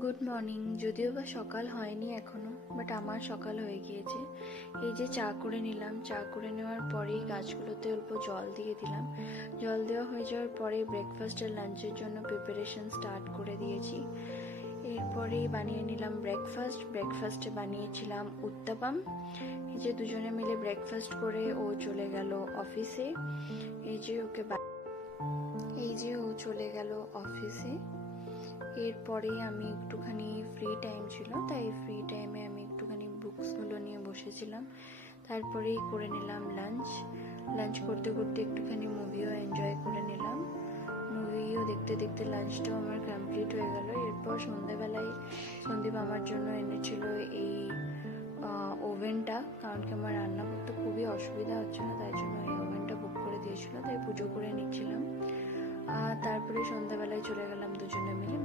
Good morning. যদিও বা সকাল হয়নি এখনো, বাট আমার সকাল হয়ে গিয়েছে। এই যে চা করে নিলাম, চা করে নেওয়ার পরেই গাছগুলোতে অল্প জল দিয়ে দিলাম। জল দেওয়া হয়ে যাওয়ার পরে ব্রেকফাস্ট আর লাঞ্চের জন্য প্রিপারেশন স্টার্ট করে দিয়েছি। এরপরেই বানিয়ে নিলাম ব্রেকফাস্টে বানিয়েছিলাম উত্তাপাম। এই যে দুজনে মিলে ব্রেকফাস্ট করে ও চলে গেল অফিসে। এই যে ও চলে গেল অফিসে। এরপরে আমি একটুখানি ফ্রি টাইম ছিল, তাই ফ্রি টাইমে আমি একটুখানি বুকসগুলো নিয়ে বসেছিলাম। তারপরেই করে নিলাম লাঞ্চ করতে করতে একটুখানি মুভিও এনজয় করে নিলাম। মুভিও দেখতে দেখতে লাঞ্চটাও আমার কমপ্লিট হয়ে গেল। এরপর সন্ধ্যাবেলায় সন্দীপ আমার জন্য এনেছিল এই ওভেনটা, কারণ কি আমার রান্না করতে খুবই অসুবিধা হচ্ছিল, তাই জন্য এই ওভেনটা বুক করে দিয়েছিল, তাই পুজো করে নিচ্ছিলাম। আর তারপরে সন্ধ্যাবেলায় চলে গেলাম দুজনে মিলে